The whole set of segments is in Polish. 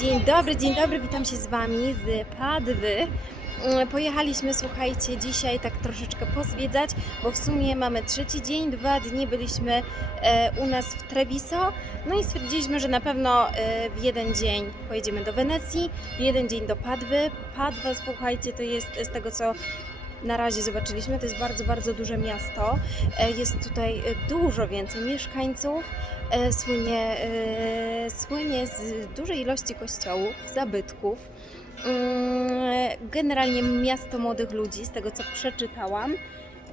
Dzień dobry, dzień dobry, witam się z Wami z Padwy. Mm, Pojechaliśmy, słuchajcie, dzisiaj tak troszeczkę pozwiedzać, bo w sumie mamy trzeci dzień, dwa dni byliśmy e, u nas w Treviso, no i stwierdziliśmy, że na pewno e, w jeden dzień pojedziemy do Wenecji, w jeden dzień do Padwy. Padwa, słuchajcie, to jest z tego co na razie zobaczyliśmy, to jest bardzo, bardzo duże miasto. E, Jest tutaj e, dużo więcej mieszkańców. E, Słynie, słynie z dużej ilości kościołów, zabytków. Mm, Generalnie miasto młodych ludzi, z tego co przeczytałam.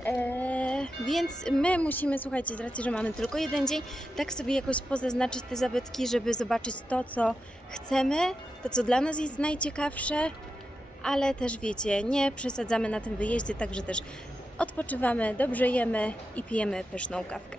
E, więc my musimy, słuchajcie, z racji, że mamy tylko jeden dzień, tak sobie jakoś pozaznaczyć te zabytki, żeby zobaczyć to, co chcemy, to, co dla nas jest najciekawsze, ale też wiecie, nie przesadzamy na tym wyjeździe, także też odpoczywamy, dobrze jemy i pijemy pyszną kawkę.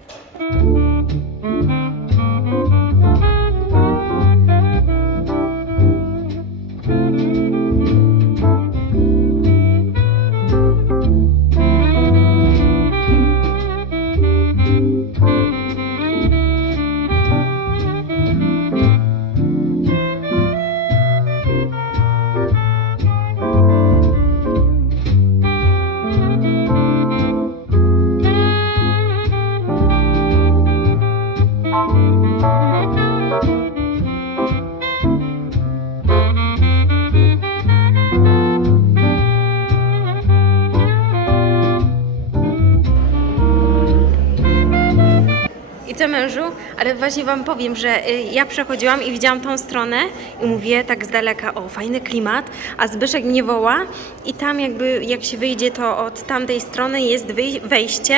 Co mężu? Ale właśnie Wam powiem, że y, ja przechodziłam i widziałam tą stronę i mówię tak z daleka, o fajny klimat, a Zbyszek mnie woła i tam jakby jak się wyjdzie to od tamtej strony jest wyj- wejście,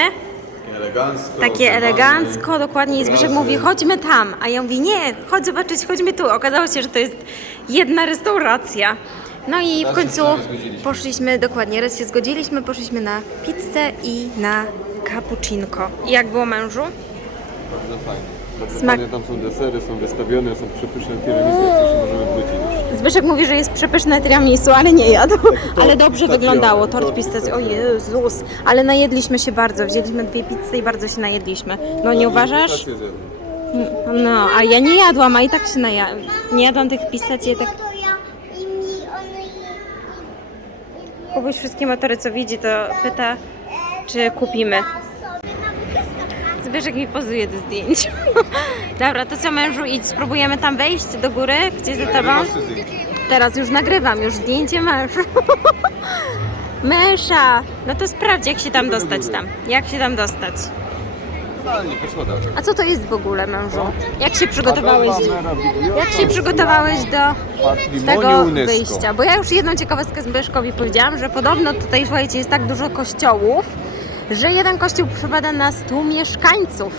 Elegancko. takie elegancko, dokładnie i Zbyszek mówi chodźmy tam, a ja mówię nie, chodź zobaczyć, chodźmy tu. Okazało się, że to jest jedna restauracja. No i w się końcu prawie zgodziliśmy. poszliśmy, dokładnie, raz się zgodziliśmy, poszliśmy na pizzę i na cappuccinko. I jak było mężu? Bardzo fajnie. Smak- tam są desery, są wystawione, są przepyszne tiramisu, jak coś możemy wrócić. Zbyszek mówi, że jest przepyszne tiramisu, ale nie jadł. tort Ale dobrze pistacjowy, wyglądało, tort pistacji. O. Jezus, ale najedliśmy się bardzo. Wzięliśmy dwie pizze i bardzo się najedliśmy. No nie uważasz? No, a ja nie jadłam, a i tak się naja... Nie jadłam tych pistacji, tak... ja i Kubuś wszystkie motory, co widzi, to pyta, czy kupimy. Zbyszek mi pozuje do zdjęć. Dobra, to co mężu, idź, spróbujemy tam wejść do góry, gdzie za tobą? Teraz już nagrywam, już zdjęcie masz. Mysza! No to sprawdź, jak się tam dostać tam. Jak się tam dostać? A co to jest w ogóle, mężu? Jak się przygotowałeś? Jak się przygotowałeś do tego wyjścia? Bo ja już jedną ciekawostkę Zbyszkowi powiedziałam, że podobno tutaj, słuchajcie, jest tak dużo kościołów, że jeden kościół przypada na 100 mieszkańców.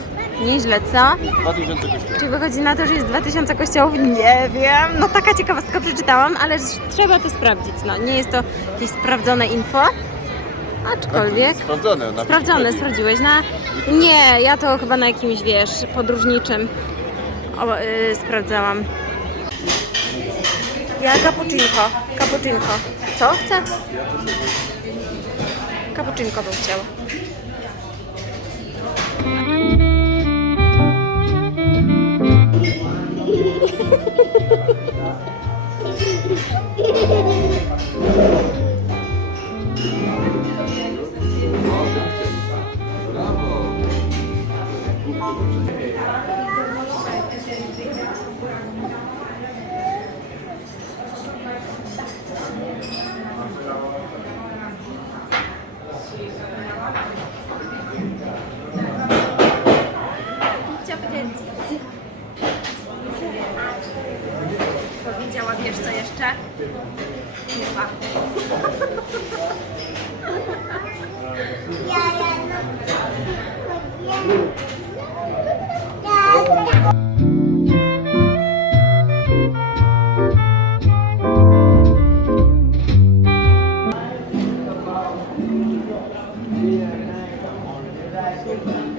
Nieźle, co? 2000 kosztuje. Czyli wychodzi na to, że jest 2000 kościołów? Nie wiem. No taka ciekawostka przeczytałam, ale trzeba to sprawdzić. No, nie jest to jakieś sprawdzone info. Aczkolwiek. Sprawdzone. Na Sprawdzone, sprawdziłeś na... Nie, ja to chyba na jakimś, wiesz, podróżniczym o, y, sprawdzałam. Ja cappuccinko, cappuccinko. Co chcę? Cappuccinko bym chciała. Thank you. Chyba. ja,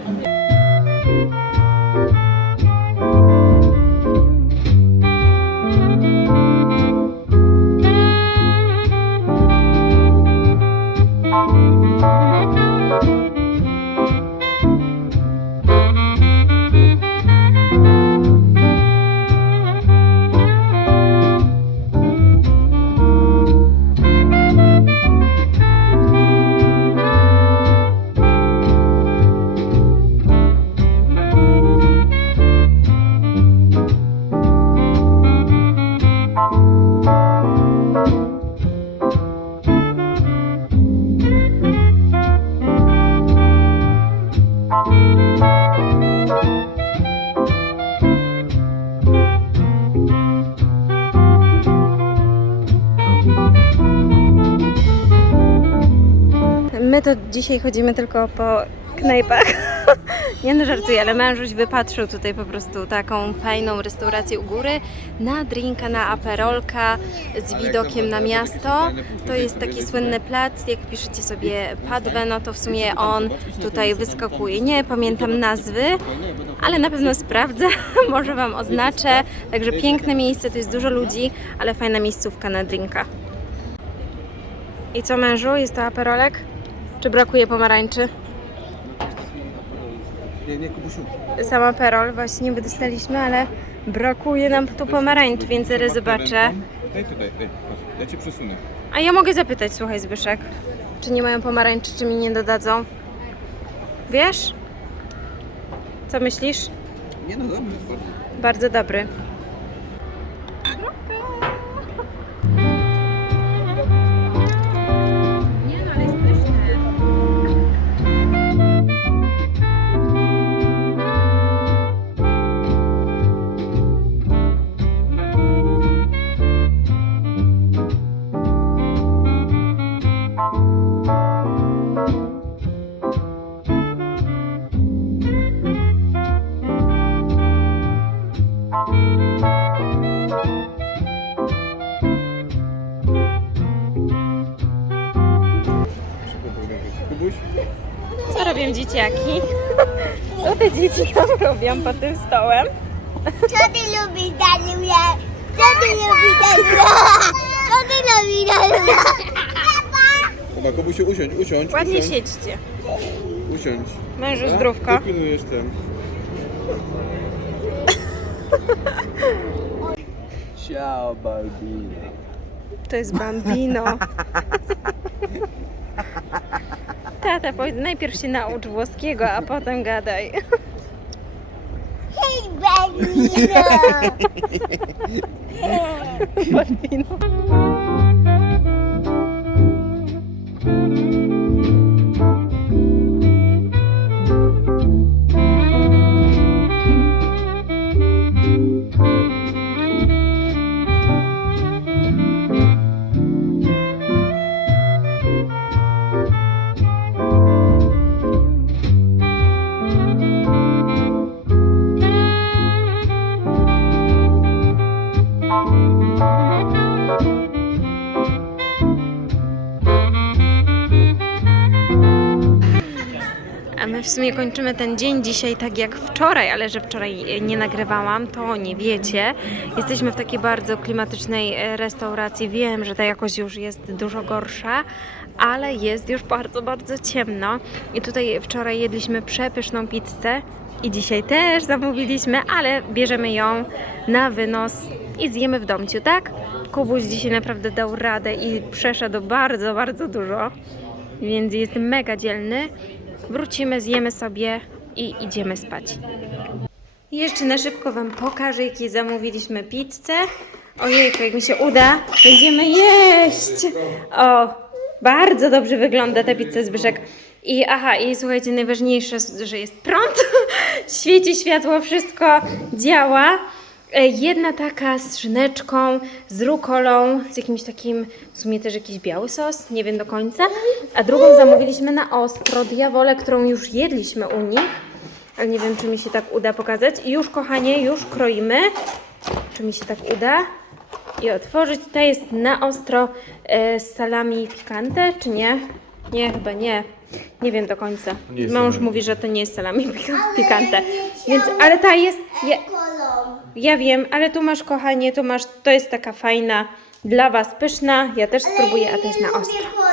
My to dzisiaj chodzimy tylko po knajpach. Nie no, żartuję, ale mężuś wypatrzył tutaj po prostu taką fajną restaurację u góry na drinka, na aperolka z widokiem na miasto. To jest taki słynny plac, jak piszecie sobie Padwę, no to w sumie on tutaj wyskakuje. Nie pamiętam nazwy, ale na pewno sprawdzę, może Wam oznaczę. Także piękne miejsce, to jest dużo ludzi, ale fajna miejscówka na drinka. I co mężu, jest to aperolek? Czy brakuje pomarańczy? Nie, nie, Kubusiu. Sam aperol właśnie wydostaliśmy, ale brakuje nam tu pomarańcz, więc zaraz zobaczę. Daj tutaj, daj, patrz, ja cię przesunę. A ja mogę zapytać, słuchaj Zbyszek, czy nie mają pomarańczy, czy mi nie dodadzą? Wiesz? Co myślisz? Nie no, dobry bardzo. Bardzo dobry. Co robią dzieciaki? Co te dzieci tam robią pod tym stołem? Co ty lubisz, Danuja? Co ty lubisz, Danuja? Co ty lubisz, Danuja? Dobra, Kubusiu, usiądź, usiądź, Ładnie usiądź. siedźcie. Usiądź. Mężu, Dobra? zdrówko. Ty pilnujesz ten. Ciao, Barbina. To jest bambino. Tata, powiedz, najpierw się naucz włoskiego, a potem gadaj. Hej, Barbino! Bambino. my w sumie kończymy ten dzień dzisiaj tak jak wczoraj, ale że wczoraj nie nagrywałam, to nie wiecie. Jesteśmy w takiej bardzo klimatycznej e, restauracji. Wiem, że ta jakość już jest dużo gorsza, ale jest już bardzo, bardzo ciemno. I tutaj wczoraj jedliśmy przepyszną pizzę i dzisiaj też zamówiliśmy, ale bierzemy ją na wynos i zjemy w domciu, tak? Kubuś dzisiaj naprawdę dał radę i przeszedł bardzo, bardzo dużo więc jest mega dzielny. Wrócimy, zjemy sobie i idziemy spać. Jeszcze na szybko Wam pokażę, jakie zamówiliśmy pizzę. Ojejku, jak mi się uda, będziemy jeść! O, bardzo dobrze wygląda ta pizza Zbyszek. I aha, i słuchajcie, najważniejsze, że jest prąd, świeci światło, wszystko działa. E, Jedna taka z szyneczką, z rukolą, z jakimś takim, w sumie też jakiś biały sos, nie wiem do końca. A drugą zamówiliśmy na ostro, diawolę, którą już jedliśmy u nich. Ale nie wiem, czy mi się tak uda pokazać. I już, kochanie, już kroimy. Czy mi się tak uda? I otworzyć. Ta jest na ostro e, z salami pikante, czy nie? Nie, chyba nie. Nie wiem do końca. Nie jest Mąż salami. mówi, że to nie jest salami pik- pikante. Więc, ale ta jest... Kolą. Ja wiem, ale tu masz, kochanie, tu masz, to jest taka fajna, dla Was pyszna. Ja też spróbuję, a to jest na ostro.